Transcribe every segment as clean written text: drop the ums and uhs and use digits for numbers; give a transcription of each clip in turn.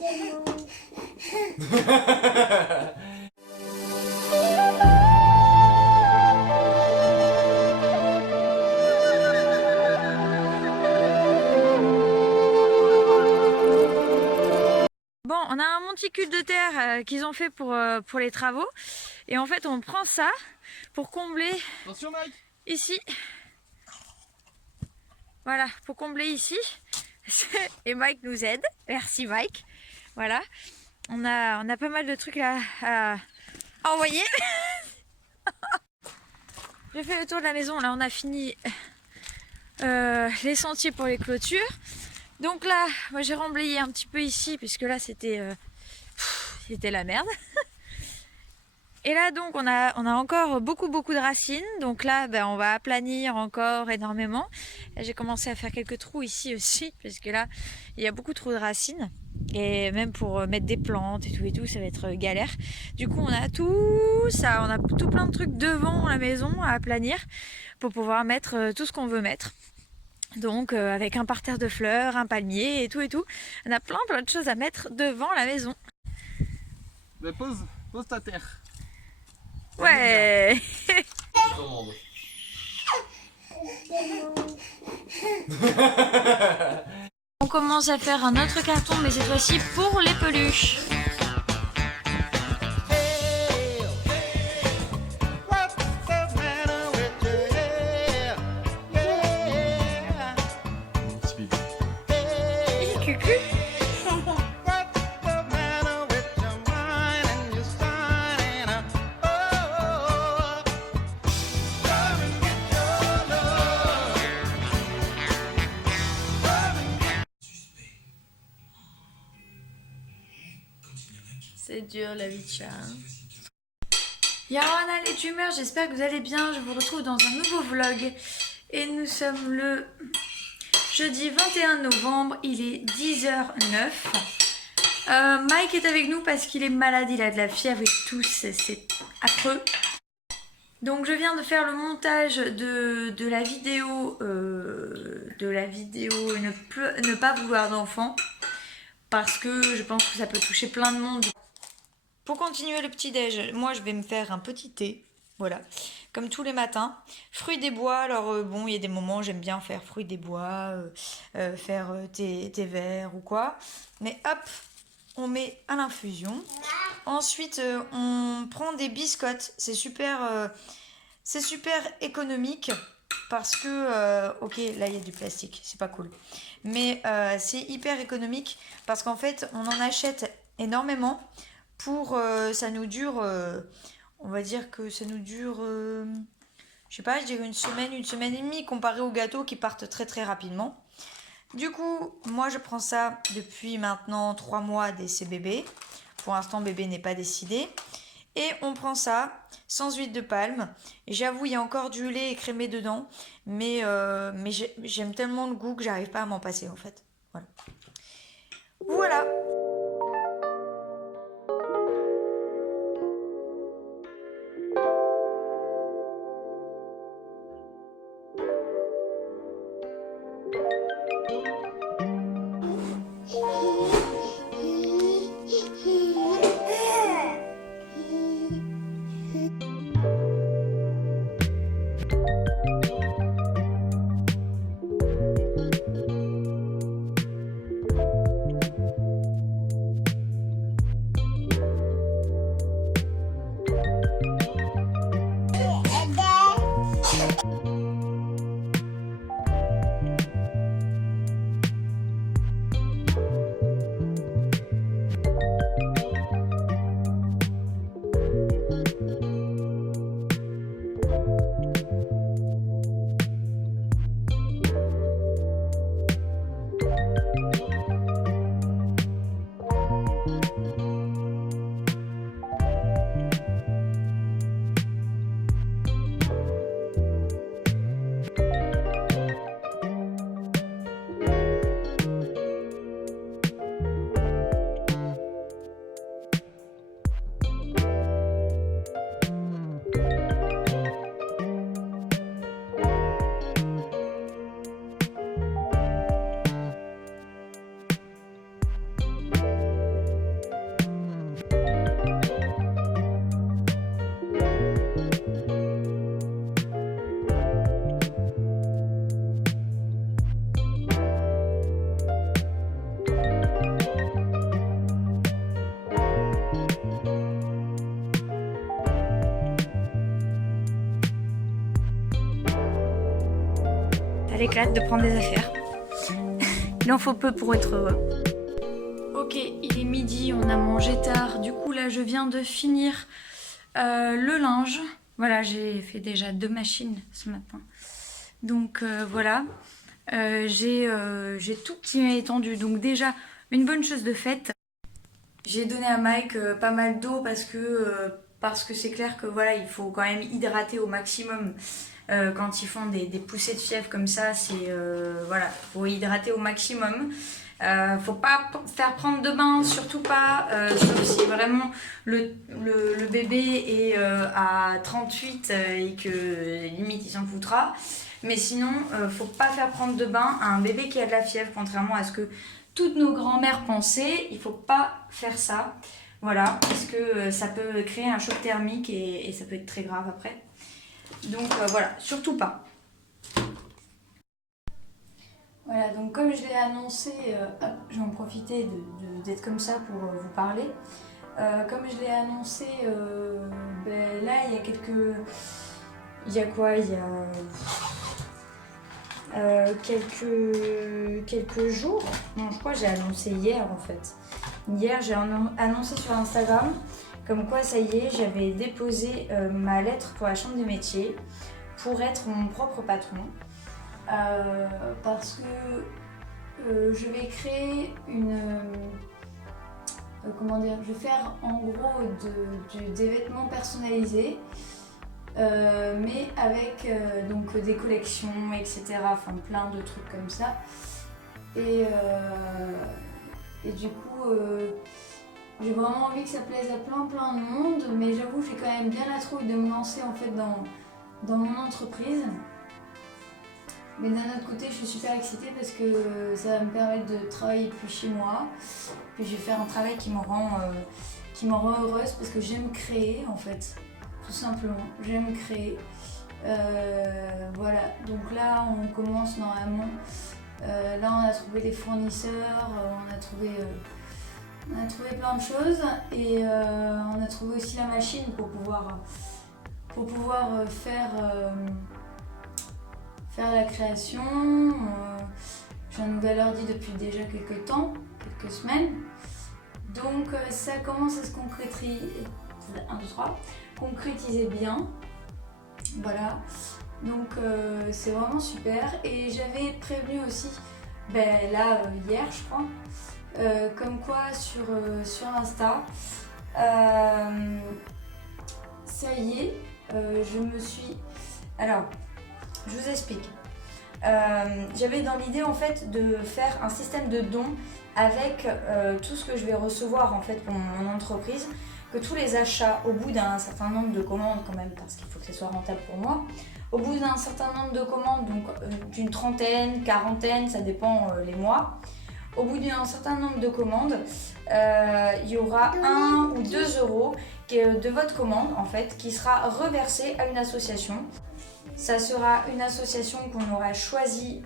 Bon, on a un monticule de terre qu'ils ont fait pour les travaux. Et en fait, on prend ça pour combler. Attention, Mike. Ici. Voilà, pour combler ici. Et Mike nous aide. Merci Mike. Voilà. On a pas mal de trucs là à envoyer. J'ai fait le tour de la maison. Là, on a fini les sentiers pour les clôtures. Donc là, moi j'ai remblayé un petit peu ici, puisque là c'était la merde. Et là donc on a encore beaucoup de racines. Donc là ben, on va aplanir encore énormément. J'ai commencé à faire quelques trous ici aussi, parce que là il y a beaucoup trop de racines. Et même pour mettre des plantes et tout, ça va être galère. Du coup on a tout ça, on a tout plein de trucs devant la maison à aplanir pour pouvoir mettre tout ce qu'on veut mettre. Donc avec un parterre de fleurs, un palmier et tout. On a plein de choses à mettre devant la maison. Mais pose ta terre. Ouais. On commence à faire un autre carton, mais cette fois-ci pour les peluches. C'est dur la vie de chat. Yarana les tumeurs, j'espère que vous allez bien. Je vous retrouve dans un nouveau vlog. Et nous sommes le jeudi 21 novembre. Il est 10h09. Mike est avec nous parce qu'il est malade. Il a de la fièvre et tout. C'est affreux. Donc je viens de faire le montage de la vidéo. Ne pas vouloir d'enfant. Parce que je pense que ça peut toucher plein de monde. Pour continuer le petit-déj, moi je vais me faire un petit thé, voilà, comme tous les matins. Fruits des bois, alors bon, il y a des moments où j'aime bien faire fruits des bois, faire thé vert ou quoi. Mais hop, on met à l'infusion. Ensuite, on prend des biscottes, c'est super économique. Parce que, ok, là il y a du plastique, c'est pas cool. Mais c'est hyper économique parce qu'en fait, on en achète énormément. Ça nous dure, on va dire que ça nous dure, je sais pas, je dirais une semaine et demie comparé aux gâteaux qui partent très rapidement. Du coup, moi je prends ça depuis maintenant 3 mois d'essai bébé. Pour l'instant, bébé n'est pas décidé. Et on prend ça sans huile de palme. J'avoue, il y a encore du lait écrémé dedans. Mais j'aime tellement le goût que j'arrive pas à m'en passer en fait. Voilà. l'éclate de prendre des affaires. Il en faut peu pour être heureux. Ok, il est midi, on a mangé tard. Du coup, là, je viens de finir le linge. Voilà, j'ai fait déjà 2 machines ce matin. Donc voilà, j'ai tout qui m'est étendu. Donc déjà, une bonne chose de faite. J'ai donné à Mike pas mal d'eau parce que c'est clair que voilà, il faut quand même hydrater au maximum. Quand ils font des poussées de fièvre comme ça, voilà, faut hydrater au maximum. Faut pas faire prendre de bain, surtout pas, sauf si vraiment le bébé est à 38 et que limite il s'en foutra. Mais sinon, faut pas faire prendre de bain à un bébé qui a de la fièvre, contrairement à ce que toutes nos grand-mères pensaient. Il faut pas faire ça, voilà, parce que ça peut créer un choc thermique et ça peut être très grave après. Donc voilà, surtout pas. Voilà, donc comme je l'ai annoncé, je vais en profiter d'être comme ça pour vous parler. Comme je l'ai annoncé, là il y a quelques... Il y a quoi? Il y a quelques jours. Non, je crois que j'ai annoncé hier en fait. Hier j'ai annoncé sur Instagram comme quoi ça y est, j'avais déposé ma lettre pour la chambre des métiers pour être mon propre patron. Parce que je vais créer comment dire, je vais faire en gros des vêtements personnalisés, mais avec donc des collections, etc. Enfin plein de trucs comme ça. Et du coup, j'ai vraiment envie que ça plaise à plein de monde, mais j'avoue, j'ai quand même bien la trouille de me lancer en fait dans mon entreprise. Mais d'un autre côté, je suis super excitée parce que ça va me permettre de travailler plus chez moi. Puis je vais faire un travail qui me rend heureuse parce que j'aime créer en fait, tout simplement. J'aime créer. Voilà, donc là on commence normalement. Là on a trouvé des fournisseurs, on a trouvé plein de choses et on a trouvé aussi la machine pour pouvoir faire la création. J'ai un nouvel ordi depuis déjà quelques temps, quelques semaines. Donc ça commence à se concrétiser bien. Voilà. Donc c'est vraiment super. Et j'avais prévenu aussi, hier je crois, comme quoi sur Insta, ça y est, je me suis... Alors, je vous explique. J'avais dans l'idée en fait de faire un système de dons avec tout ce que je vais recevoir en fait pour mon entreprise, que tous les achats au bout d'un certain nombre de commandes quand même, parce qu'il faut que ce soit rentable pour moi, au bout d'un certain nombre de commandes, donc d'une trentaine, quarantaine, ça dépend les mois, au bout d'un certain nombre de commandes, il y aura 1 ou 2 euros de votre commande en fait qui sera reversé à une association. Ça sera une association qu'on aura choisie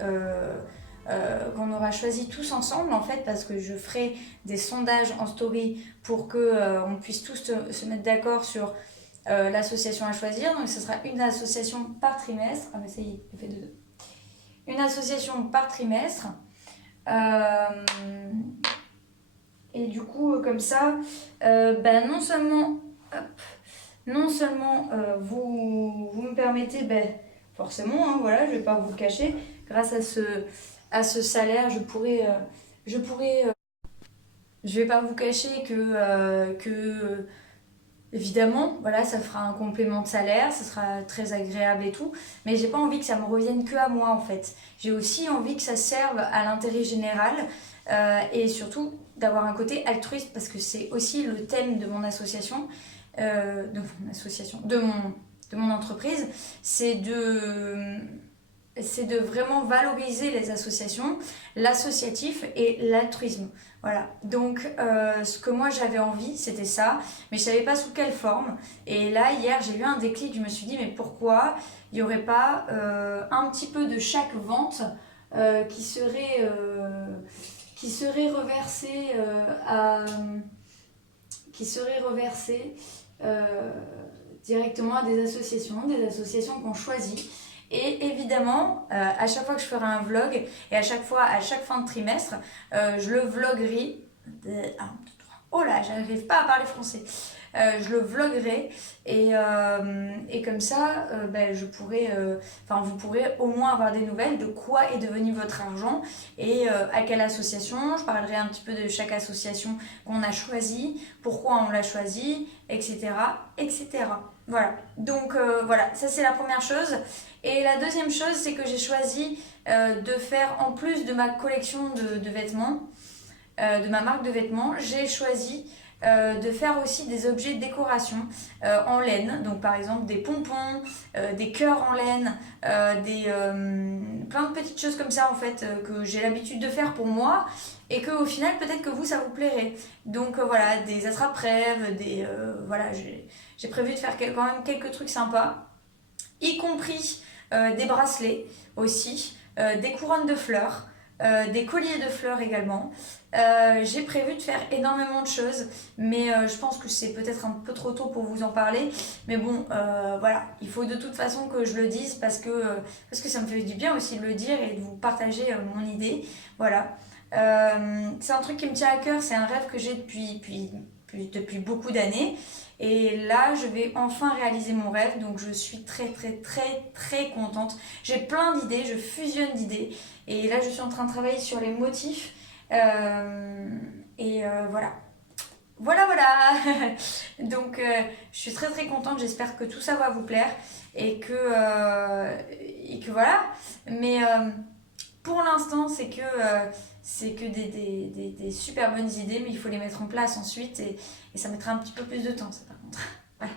tous ensemble en fait, parce que je ferai des sondages en story pour qu'on puisse tous se mettre d'accord sur l'association à choisir. Donc ce sera une association par trimestre. Ah mais ça y est, j'ai fait 2. Une association par trimestre. Et du coup comme ça, non seulement vous me permettez, forcément, hein, voilà, je vais pas vous le cacher, grâce à ce salaire, je vais pas vous cacher que évidemment, voilà, ça fera un complément de salaire, ça sera très agréable et tout, mais j'ai pas envie que ça me revienne que à moi en fait. J'ai aussi envie que ça serve à l'intérêt général et surtout d'avoir un côté altruiste, parce que c'est aussi le thème de mon association. De mon entreprise, c'est de vraiment valoriser les associations, l'associatif et l'altruisme. Voilà, donc ce que moi j'avais envie, c'était ça, mais je savais pas sous quelle forme. Et là, hier, j'ai eu un déclic, je me suis dit, mais pourquoi il n'y aurait pas un petit peu de chaque vente qui serait reversée directement à des associations qu'on choisit. Et évidemment, à chaque fois que je ferai un vlog, et à chaque fin de trimestre, je le vloguerai. Oh là, j'arrive pas à parler français. Je le vloguerai et comme ça, je pourrai, vous pourrez au moins avoir des nouvelles de quoi est devenu votre argent et à quelle association. Je parlerai un petit peu de chaque association qu'on a choisie, pourquoi on l'a choisie, etc., etc. Voilà. Donc voilà, ça c'est la première chose. Et la deuxième chose, c'est que j'ai choisi de faire, en plus de ma collection de vêtements, de ma marque de vêtements, j'ai choisi de faire aussi des objets de décoration en laine. Donc par exemple des pompons, des cœurs en laine, plein de petites choses comme ça en fait que j'ai l'habitude de faire pour moi et que au final peut-être que vous ça vous plairait. Donc voilà, des attrape-rêves, voilà, j'ai prévu de faire quand même quelques trucs sympas, y compris des bracelets aussi, des couronnes de fleurs. Des colliers de fleurs également. J'ai prévu de faire énormément de choses, mais je pense que c'est peut-être un peu trop tôt pour vous en parler. Mais bon, voilà, il faut de toute façon que je le dise parce que ça me fait du bien aussi de le dire et de vous partager mon idée. Voilà. C'est un truc qui me tient à cœur, c'est un rêve que j'ai depuis beaucoup d'années. Et là, je vais enfin réaliser mon rêve, donc je suis très très très très contente. J'ai plein d'idées, je fusionne d'idées. Et là, je suis en train de travailler sur les motifs. Voilà. Voilà. Donc, je suis très très contente. J'espère que tout ça va vous plaire. Et que voilà. Mais pour l'instant, c'est que des super bonnes idées. Mais il faut les mettre en place ensuite. Et ça mettra un petit peu plus de temps, ça par contre. Voilà.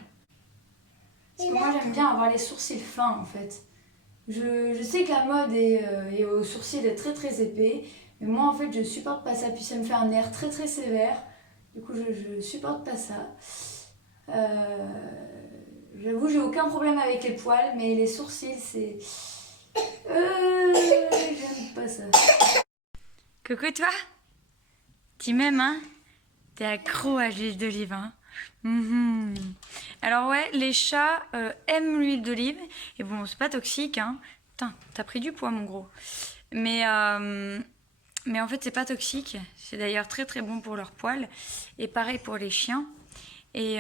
Parce que moi, j'aime bien avoir les sourcils fins en fait. Je sais que la mode est aux sourcils très très épais, mais moi en fait je supporte pas ça, puis ça me fait un air très très sévère, du coup je supporte pas ça. J'avoue j'ai aucun problème avec les poils, mais les sourcils c'est... j'aime pas ça. Coucou toi, tu m'aimes hein? T'es accro à l'huile d'olive hein? Alors ouais, les chats aiment l'huile d'olive. Et bon, c'est pas toxique, hein. Putain, t'as pris du poids, mon gros. Mais en fait, c'est pas toxique. C'est d'ailleurs très très bon pour leurs poils. Et pareil pour les chiens. Et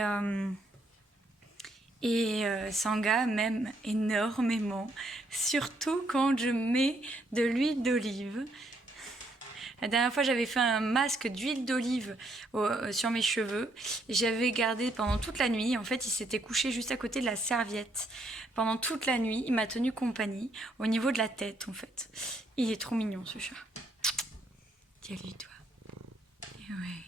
Sangha m'aime énormément. Surtout quand je mets de l'huile d'olive. La dernière fois, j'avais fait un masque d'huile d'olive sur mes cheveux. J'avais gardé pendant toute la nuit. En fait, il s'était couché juste à côté de la serviette. Pendant toute la nuit, il m'a tenu compagnie au niveau de la tête, en fait. Il est trop mignon, ce chat. Tiens-lui, toi. Ouais.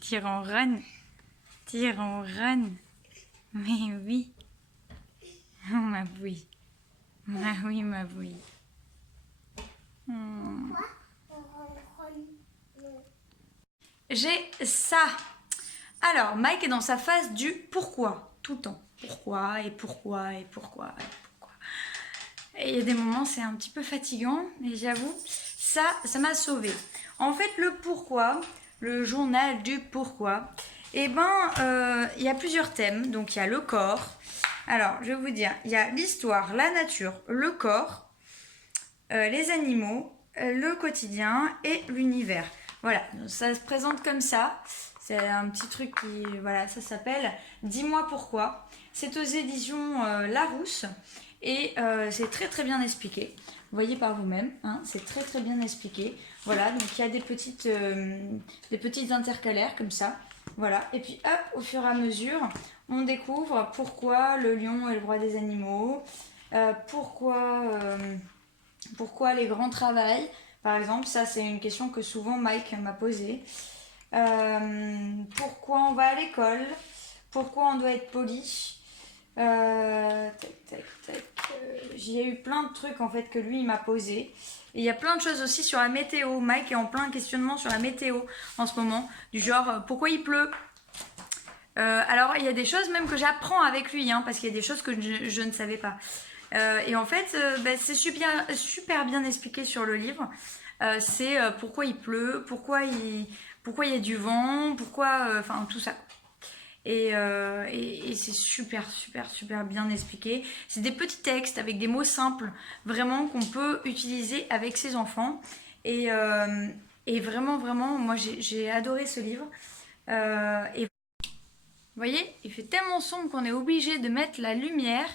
Tire en run. Tire en run. Mais oui. Oh, ma bouille. Ah oui, ma bouille. J'ai ça. Alors, Mike est dans sa phase du pourquoi, tout le temps. Pourquoi et pourquoi et pourquoi et pourquoi. Et il y a des moments, c'est un petit peu fatigant, mais j'avoue, ça m'a sauvée. En fait, le pourquoi, le journal du pourquoi, il y a plusieurs thèmes. Donc, il y a le corps. Alors, je vais vous dire, il y a l'histoire, la nature, le corps, les animaux, le quotidien et l'univers. Voilà, ça se présente comme ça. C'est un petit truc qui, voilà, ça s'appelle « Dis-moi pourquoi ». C'est aux éditions Larousse et c'est très très bien expliqué. Vous voyez par vous-même, hein, c'est très très bien expliqué. Voilà, donc il y a des petites intercalaires comme ça. Voilà, et puis hop, au fur et à mesure, on découvre pourquoi le lion est le roi des animaux, pourquoi les grands travaillent. Par exemple, ça c'est une question que souvent Mike m'a posée. Pourquoi on va à l'école? Pourquoi on doit être poli? J'y ai eu plein de trucs en fait que lui il m'a posé. Et il y a plein de choses aussi sur la météo. Mike est en plein questionnement sur la météo en ce moment. Du genre, pourquoi il pleut? Alors, il y a des choses même que j'apprends avec lui, hein, parce qu'il y a des choses que je ne savais pas. Et en fait, c'est super bien expliqué sur le livre. C'est pourquoi il pleut, pourquoi il y a du vent, pourquoi... Enfin, tout ça. Et c'est super bien expliqué. C'est des petits textes avec des mots simples, vraiment qu'on peut utiliser avec ses enfants. Et vraiment, moi j'ai adoré ce livre. Et vous voyez, il fait tellement sombre qu'on est obligé de mettre la lumière.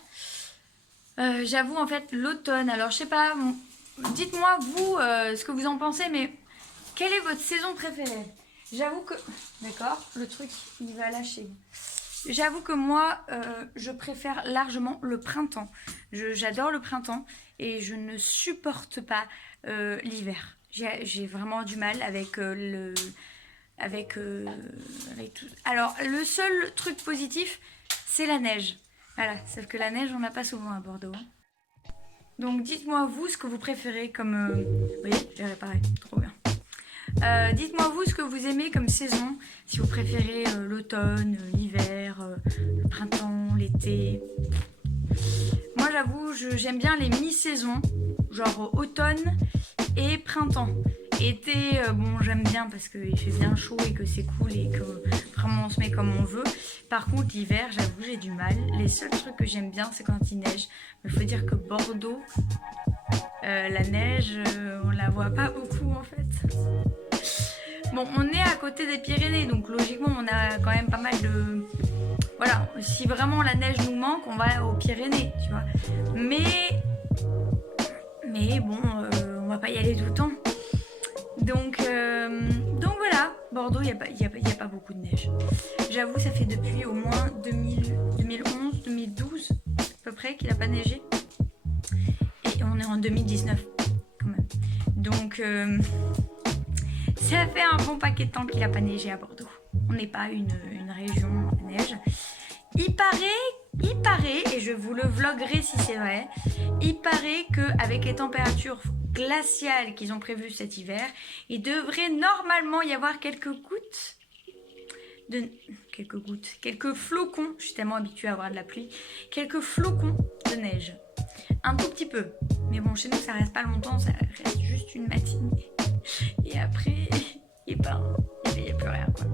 J'avoue en fait l'automne. Alors je sais pas, dites-moi vous ce que vous en pensez, mais quelle est votre saison préférée? J'avoue que... D'accord, le truc il va lâcher. J'avoue que moi je préfère largement le printemps. J'adore le printemps et je ne supporte pas l'hiver. J'ai vraiment du mal avec avec tout. Alors le seul truc positif c'est la neige. Voilà, sauf que la neige on n'a pas souvent à Bordeaux. Donc dites-moi vous ce que vous préférez comme... Vous voyez, j'ai réparé, trop bien. Dites-moi vous ce que vous aimez comme saison, si vous préférez l'automne, l'hiver, le printemps, l'été. Moi j'avoue, j'aime bien les mi-saisons, genre automne et printemps. Été, bon j'aime bien parce qu'il fait bien chaud et que c'est cool et que vraiment on se met comme on veut. Par contre l'hiver, j'avoue j'ai du mal. Les seuls trucs que j'aime bien c'est quand il neige. Il faut dire que Bordeaux, la neige, on la voit pas beaucoup en fait. Bon, on est à côté des Pyrénées, donc logiquement on a quand même pas mal de... Voilà, si vraiment la neige nous manque, on va aux Pyrénées, tu vois. Mais bon, on va pas y aller tout le temps. Donc voilà, Bordeaux, il n'y a pas beaucoup de neige. J'avoue, ça fait depuis au moins 2011, 2012 à peu près qu'il n'a pas neigé. Et on est en 2019 quand même. Donc ça fait un bon paquet de temps qu'il n'a pas neigé à Bordeaux. On n'est pas une région à neige. Il paraît, et je vous le vloggerai si c'est vrai, il paraît qu'avec les températures glaciales qu'ils ont prévues cet hiver, il devrait normalement y avoir quelques flocons, je suis tellement habituée à avoir de la pluie, quelques flocons de neige. Un tout petit peu. Mais bon, chez nous, ça reste pas longtemps, ça reste juste une matinée. Et après, il n'y a plus rien, quoi.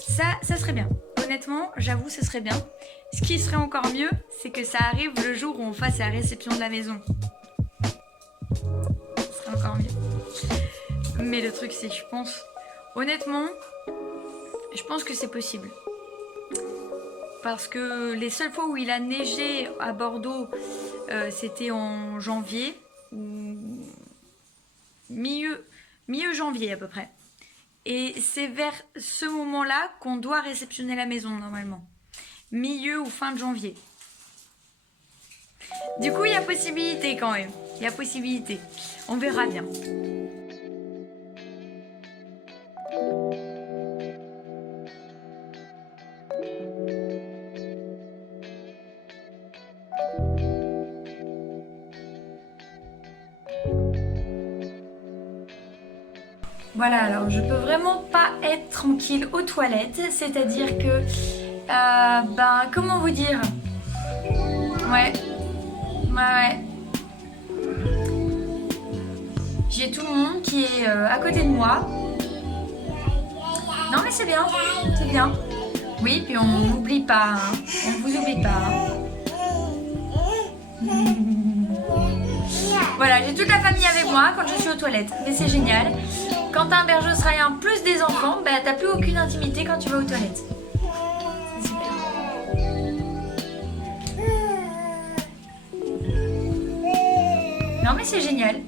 Ça serait bien. Honnêtement, j'avoue, ça serait bien. Ce qui serait encore mieux, c'est que ça arrive le jour où on fasse la réception de la maison. Ce serait encore mieux. Mais le truc, c'est que je pense... Honnêtement, je pense que c'est possible. Parce que les seules fois où il a neigé à Bordeaux, c'était en janvier. Ou milieu janvier à peu près. Et c'est vers ce moment-là qu'on doit réceptionner la maison normalement. Milieu ou fin de janvier. Du coup, il y a possibilité quand même. Il y a possibilité. On verra bien. Voilà, alors je peux vraiment pas être tranquille aux toilettes, c'est-à-dire que, comment vous dire? Ouais. J'ai tout le monde qui est à côté de moi. Non mais c'est bien. Oui, puis on n'oublie pas, hein. On vous oublie pas. Hein. Voilà, j'ai toute la famille avec moi quand je suis aux toilettes, mais c'est génial. Quand t'as un berger australien plus des enfants, t'as plus aucune intimité quand tu vas aux toilettes. C'est super. Non mais c'est génial.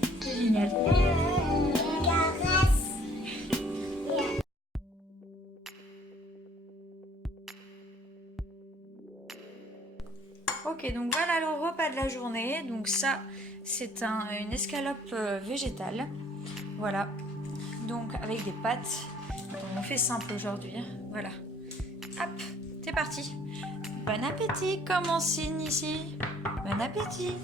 Ok, donc voilà le repas de la journée. Donc ça, c'est une escalope végétale. Voilà. Donc avec des pâtes. On fait simple aujourd'hui. Voilà. Hop, c'est parti. Bon appétit comme on signe ici. Bon appétit.